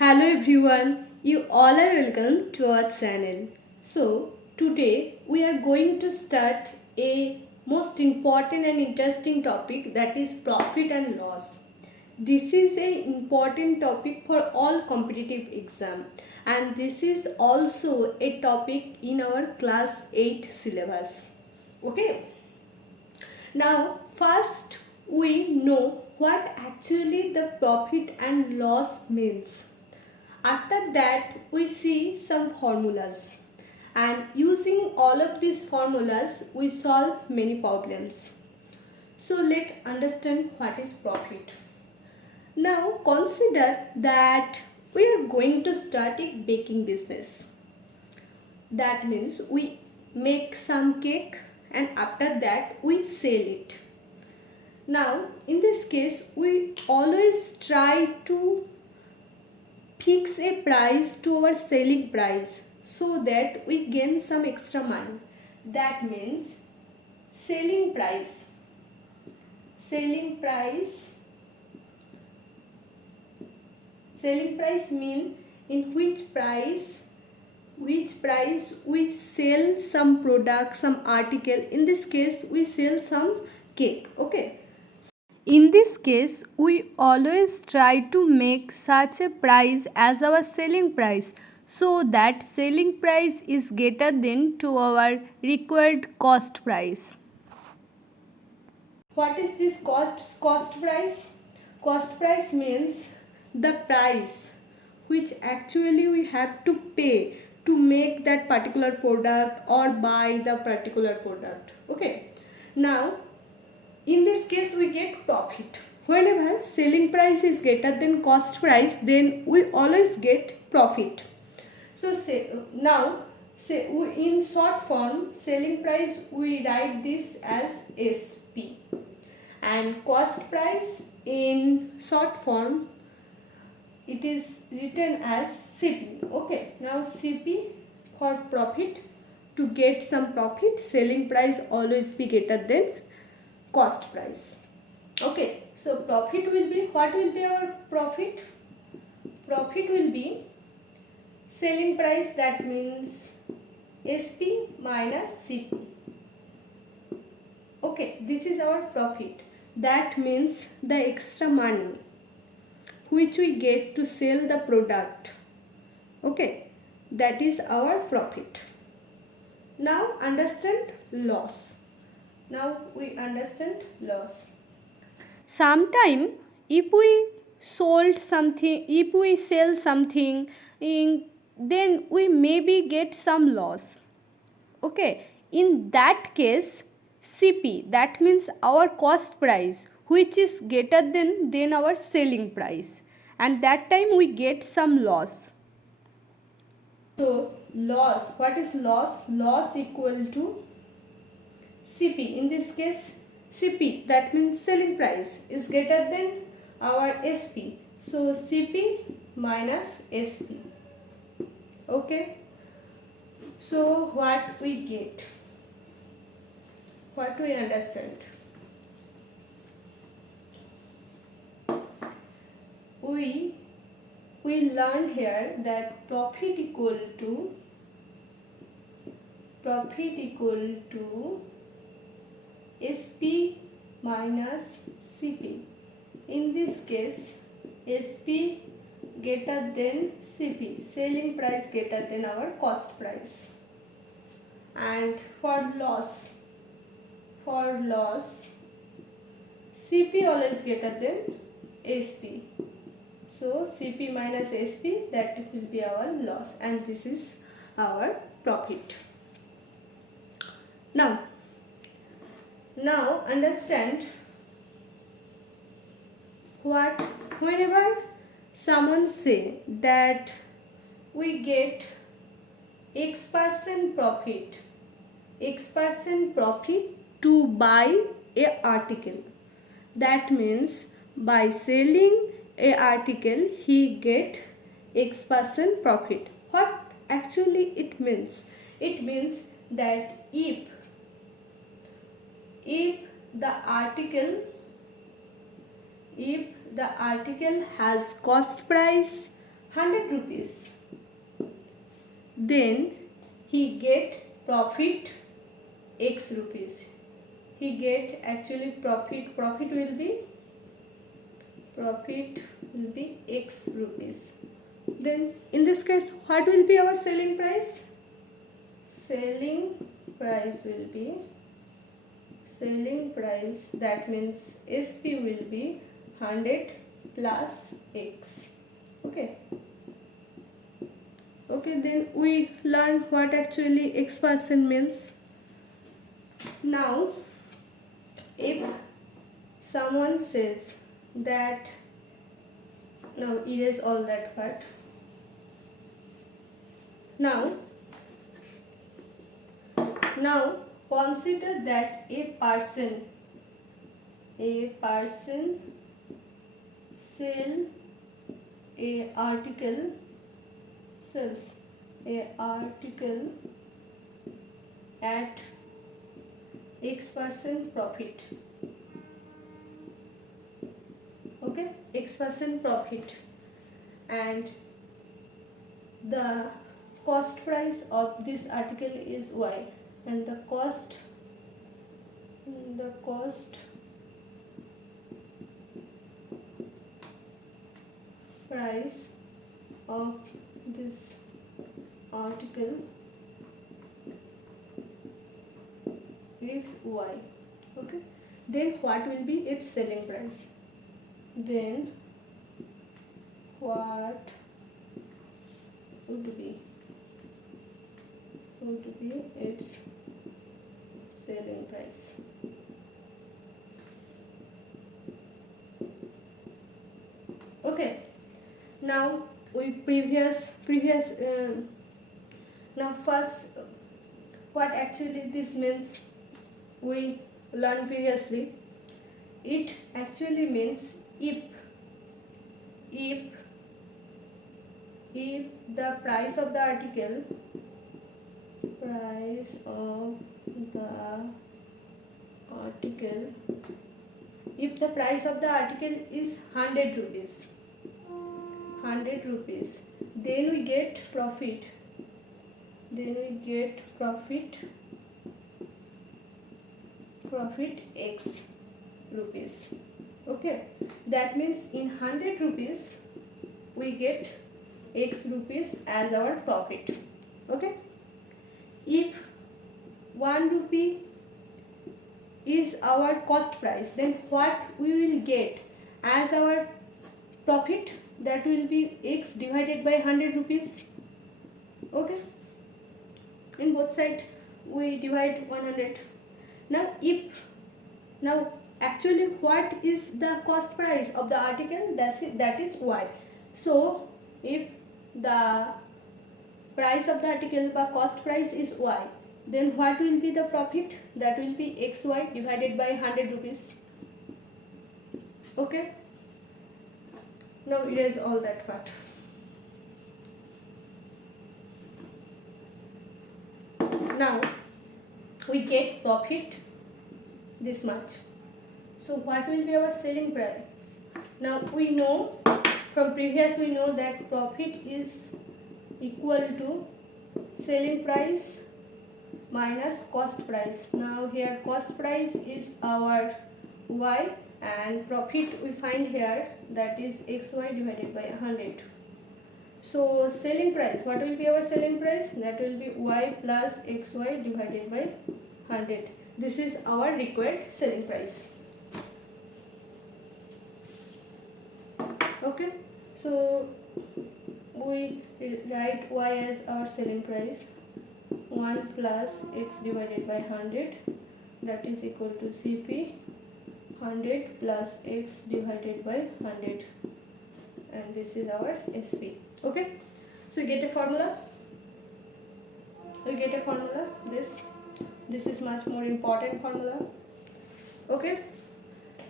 Hello everyone, you all are welcome to our channel. So today we are going to start a most important and interesting topic, that is profit and loss. This is a important topic for all competitive exam, and this is also a topic in our class 8 syllabus. Okay. Now first we know what actually the profit and loss means. After that, we see some formulas, and using all of these formulas, we solve many problems. So let's understand what is profit. Now consider that we are going to start a baking business. That means we make some cake and after that we sell it. Now in this case, we always try to fix a price to our selling price so that we gain some extra money. That means selling price. Selling price. Selling price means in which price we sell some product, some article. In this case, we sell some cake. Okay. In this case, we always try to make such a price as our selling price so that selling price is greater than to our required cost price. What is this cost price? Cost price means the price which actually we have to pay to make that particular product or buy the particular product. Okay. Now in this case we get profit. Whenever selling price is greater than cost price, then we always get profit. So in short form, selling price we write this as SP, and cost price in short form it is written as CP. Okay, now CP for profit. To get some profit, selling price always be greater than cost price. Okay, so profit will be, what will be our profit? Profit will be selling price, that means SP minus CP. Okay, this is our profit. That means the extra money which we get to sell the product. Okay, that is our profit. Now understand loss. Now we understand loss. Sometime if we sold something, if we sell something, then we maybe get some loss. Okay, in that case CP, that means our cost price, which is greater than our selling price, and that time we get some loss. So loss, what is loss? Loss equal to CP. In this case CP, that means selling price, is greater than our SP. So CP minus SP. Okay. So what we get? What we understand? We learn here that profit equal to SP minus CP. In this case, SP greater than CP, selling price greater than our cost price. And for loss, CP always greater than SP. So CP minus SP, that will be our loss, and this is our profit. Now understand what, whenever someone say that we get X% profit to buy a article. That means by selling a article he get X% profit. What actually it means? It means that if the article has cost price 100 rupees, then he get profit x rupees. He get actually profit will be x rupees. Then in this case, what will be our selling price? Selling price will be that means SP will be 100 plus x. Okay, then we learn what actually x% means. Now if someone says that, now erase all that part. Now consider that a person sells a article at x% profit. Okay, x% profit, and the cost price of this article is y, and the cost price of this article is y. Okay, then what will be its selling price? Then what would be its selling price? Okay, now we now first what actually this means we learned previously. It actually means if the price of the article if the price of the article is 100 rupees, then we get profit x rupees. Okay, that means in 100 rupees we get x rupees as our profit. Okay, if 1 rupee is our cost price, then what we will get as our profit? That will be x divided by 100 rupees. Okay, in both sides we divide 100. Now actually what is the cost price of the article? That is y. So if the price of the article by cost price is y, then what will be the profit? That will be xy divided by 100 rupees. Okay, now erase all that part. Now we get profit this much. So what will be our selling price? Now we know from previous, we know that profit is equal to selling price minus cost price. Now here cost price is our y, and profit we find here, that is xy divided by 100. So selling price, what will be our selling price? That will be y plus xy divided by 100. This is our required selling price. Okay, so we write y as our selling price, 1 plus x divided by 100, that is equal to Cp 100 plus x divided by 100, and this is our Sp. Okay, so you get a formula. This is much more important formula. Okay,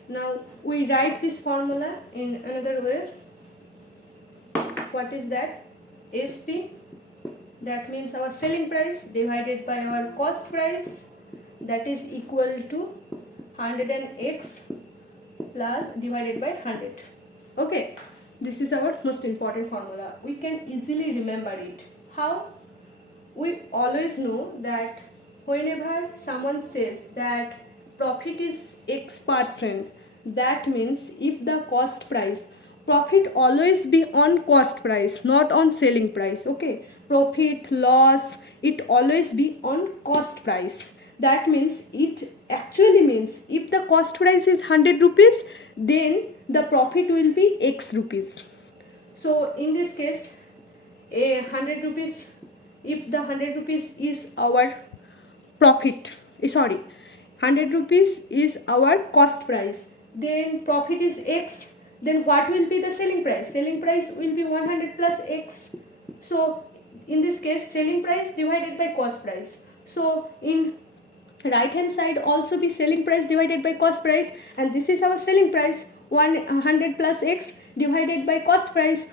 now we write this formula in another way. What is that? Sp, that means our selling price divided by our cost price, that is equal to 100 and x plus divided by 100. Okay, This is our most important formula. We can easily remember it. How? We always know that whenever someone says that profit is X%, that means if the cost price, profit always be on cost price, not on selling price. Okay, profit, loss, it always be on cost price. That means it actually means if the cost price is 100 rupees, then the profit will be X rupees. So in this case, a 100 rupees, if the 100 rupees is our profit, sorry, 100 rupees is our cost price, then profit is X, then what will be the selling price? Selling price will be 100 plus X. So in this case, selling price divided by cost price. So in right hand side also be selling price divided by cost price, and this is our selling price 100 plus X divided by cost price.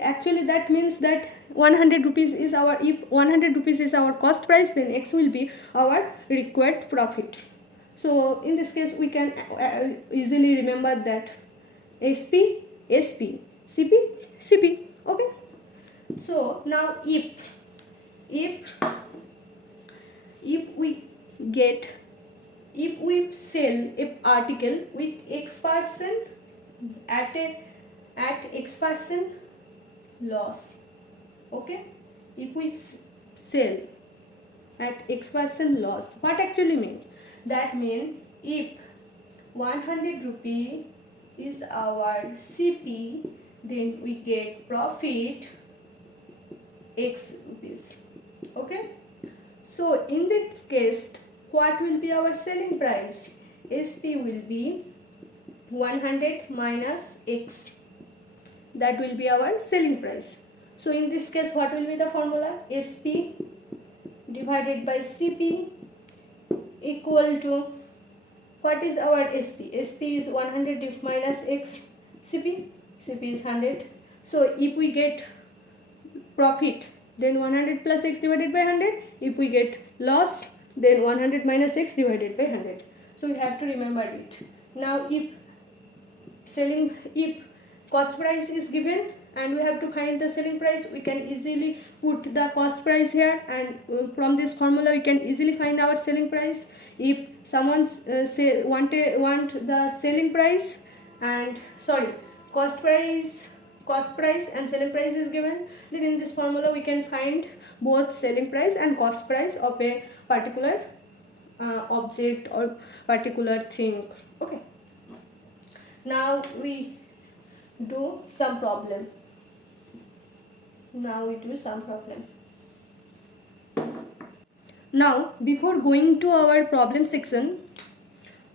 Actually that means that 100 rupees is our, if 100 rupees is our cost price, then X will be our required profit. So in this case we can easily remember that SP, SP, CP, CP. Okay, so now if we get, if we sell a article with X% at X% loss, okay, if we sell at X% loss, what actually mean? That means if 100 rupee is our CP, then we get profit X rupees. Okay, so in this case, what will be our selling price? SP will be 100 minus X. That will be our selling price. So in this case, what will be the formula? SP divided by CP equal to, what is our SP? SP is 100 minus X. CP is 100. So if we get profit, then 100 plus X divided by 100. If we get loss, then 100 minus X divided by 100. So we have to remember it. Now if cost price is given and we have to find the selling price, we can easily put the cost price here, and from this formula we can easily find our selling price. If someone want the selling price and cost price and selling price is given, then in this formula we can find both selling price and cost price of a particular object or particular thing. Okay, now we do some problem. Now before going to our problem section,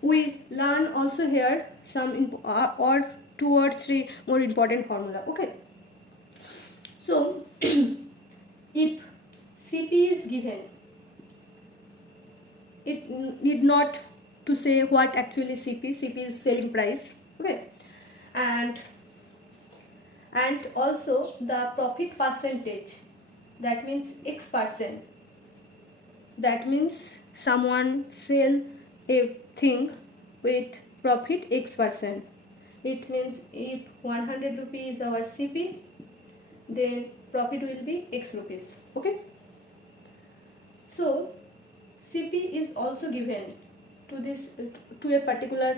we learn also here some or 2 or 3 more important formula. Okay, so if CP is given, it need not to say what actually CP is selling price. Okay, and also the profit percentage, that means X%. That means someone sell a thing with profit X%. It means if 100 rupees is our CP, then profit will be X rupees. Okay, so CP is also given to a particular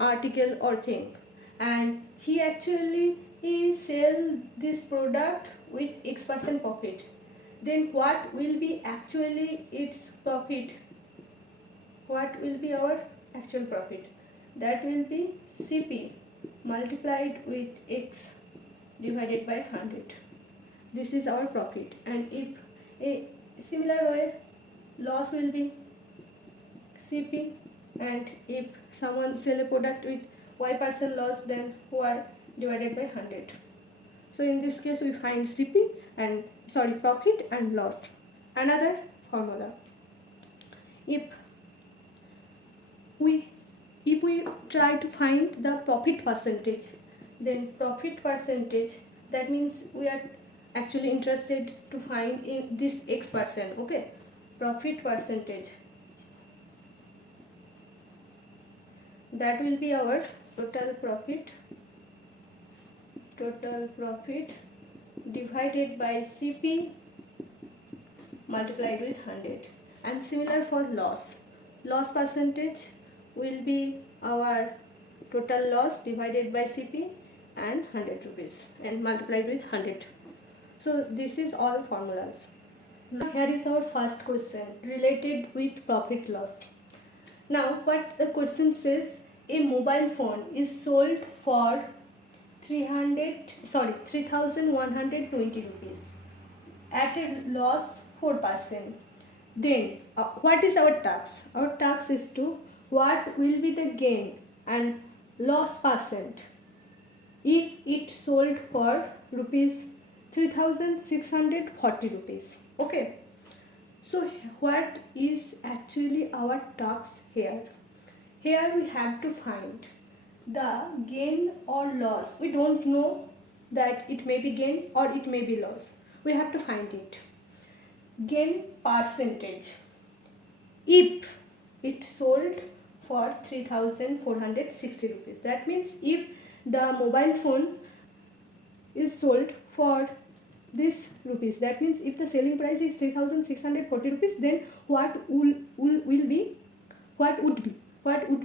article or thing, and he actually sell this product with X% profit. Then what will be actually its profit? What will be our actual profit? That will be CP multiplied with X divided by 100. This is our profit. And if a similar way, loss will be CP, and if someone sell a product with Y% loss, then Y divided by 100. So in this case we find CP and profit and loss. Another formula, if we try to find the profit percentage, then profit percentage, that means we are actually interested to find in this X%. Okay, profit percentage, that will be our total profit total profit divided by CP multiplied with 100. And similar for loss percentage will be our total loss divided by CP and 100 rupees and multiplied with 100. So this is all formulas. Now here is our first question related with profit loss. Now what the question says, a mobile phone is sold for 3120 rupees at a loss 4%. Then what is our tax? Our tax is to what will be the gain and loss percent if it sold for rupees 3640 rupees. Okay, so what is actually our tax here? Here we have to find the gain or loss. We don't know that it may be gain or it may be loss. We have to find it. Gain percentage if it sold for 3460 rupees. That means if the mobile phone is sold for this rupees, that means if the selling price is 3640 rupees, then what would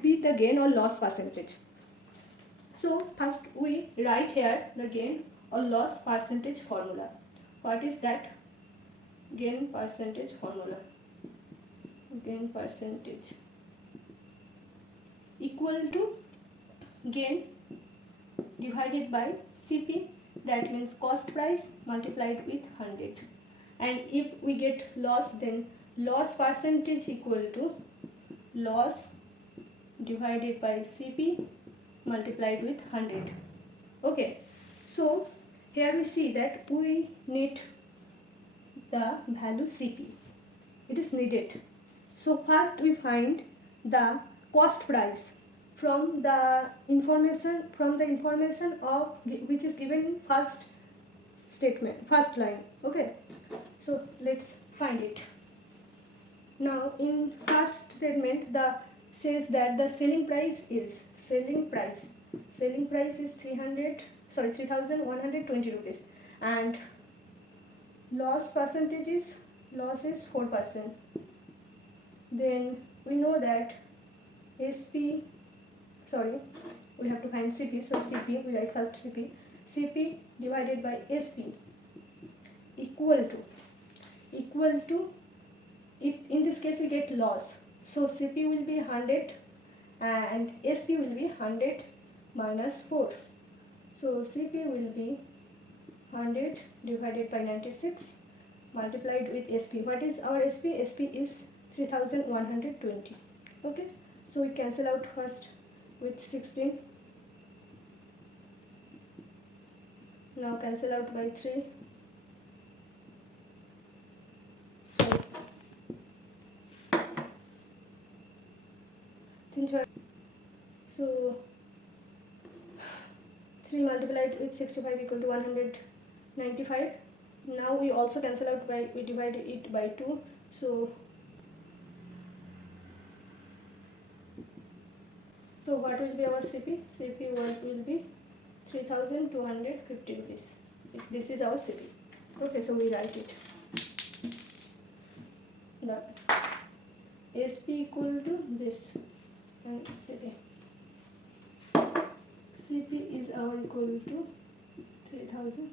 be the gain or loss percentage? So first we write here the gain or loss percentage formula. What is that? Gain percentage formula. Gain percentage equal to gain divided by CP, that means cost price multiplied with 100. And if we get loss, then loss percentage equal to loss divided by CP multiplied with 100. Okay, so here we see that we need the value CP. It is needed. So first we find the cost price from the information of which is given in first statement, first line. Okay, so let's find it. Now in first statement the says that the selling price is 3120 rupees and loss percentage is 4%. Then we know that we have to find CP, so CP, we write first CP divided by SP equal to if in this case we get loss, so CP will be 100 and SP will be 100 minus 4, so CP will be 100 divided by 96 multiplied with SP. What is our SP? SP is 3120. Okay, so we cancel out first with 16. Now cancel out by 3. So 3 multiplied with 65 equal to 195. Now we also cancel out by, we divide it by 2. So what will be our CP? CP will be 3250 rupees. This is our CP. Okay, so we write it. The SP equal to this and CP. CP is our equal to 3000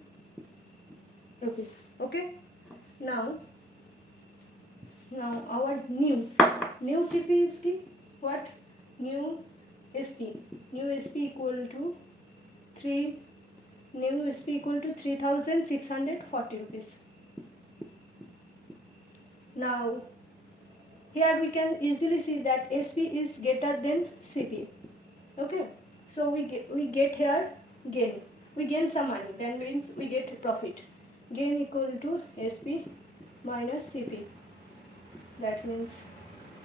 rupees. Okay, now our new CP is what? New SP equal to 3640 rupees. Now here we can easily see that SP is greater than CP. Okay, so we get here gain. We gain some money, that means we get profit. Gain equal to SP minus CP. That means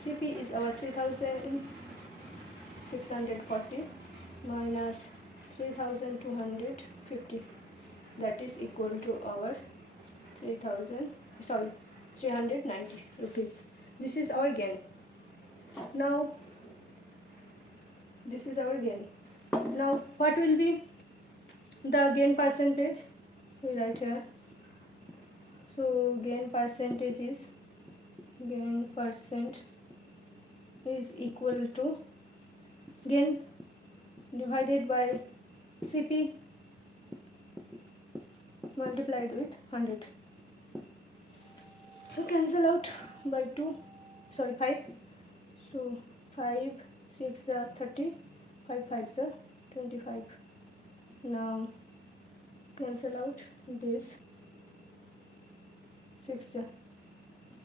CP is our 3640 minus 3250. That is equal to our 390 rupees. This is our gain. Now this is our gain. Now what will be the gain percentage we write here. So gain percent is equal to gain divided by CP multiplied with 100. So cancel out by 2, sorry 5. So 5, 6 are 30, 5 5s are 25. Now cancel out this 6,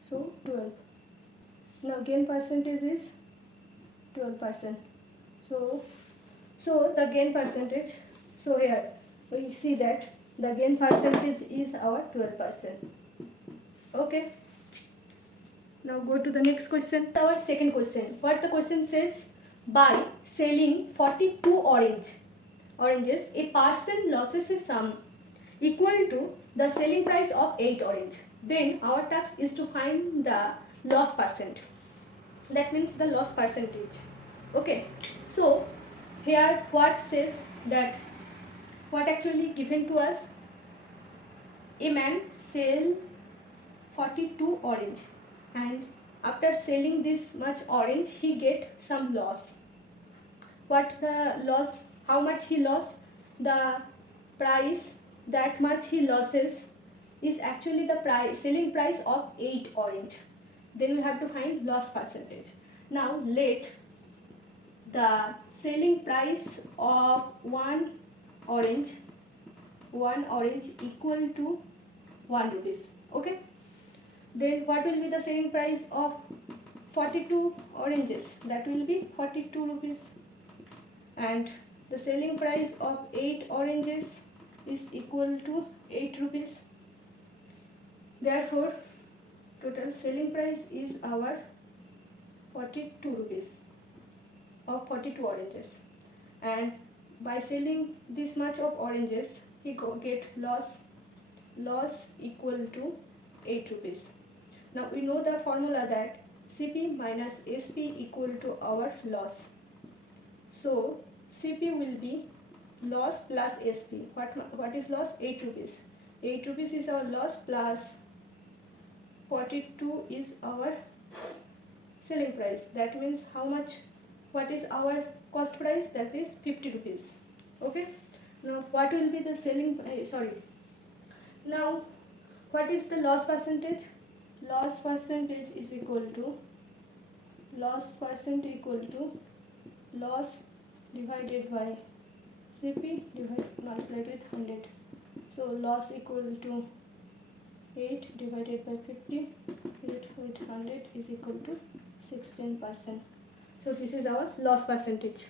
so 12. Now gain percentage is 12%. So the gain percentage, so here we see that the gain percentage is our 12%. Okay. Now go to the next question. Our second question. What the question says: by selling 42 oranges, a person loses a sum equal to the selling price of 8 orange. Then our task is to find the loss percent. That means the loss percentage. Okay. So here what says that what actually given to us: a man sell 42 orange, and after selling this much orange he get some loss. What the loss, how much he lost? The price, that much he losses is actually the price, selling price of 8 orange. Then we have to find loss percentage. Now let the selling price of one orange equal to 1 rupees. Okay. Then what will be the selling price of 42 oranges? That will be 42 rupees. And the selling price of 8 oranges is equal to 8 rupees. Therefore, total selling price is our 42 rupees of 42 oranges. And by selling this much of oranges, he get loss equal to 8 rupees. Now we know the formula that CP minus SP equal to our loss. So CP will be loss plus SP. What is loss? 8 rupees. 8 rupees is our loss plus 42 is our selling price. That means how much? What is our cost price? That is 50 rupees. Okay. Now what will be the selling? Now what is the loss percentage? Loss percentage is equal to loss divided by CP multiplied with 100. So loss equal to 8 divided by 50 with 100 is equal to 16%. So this is our loss percentage.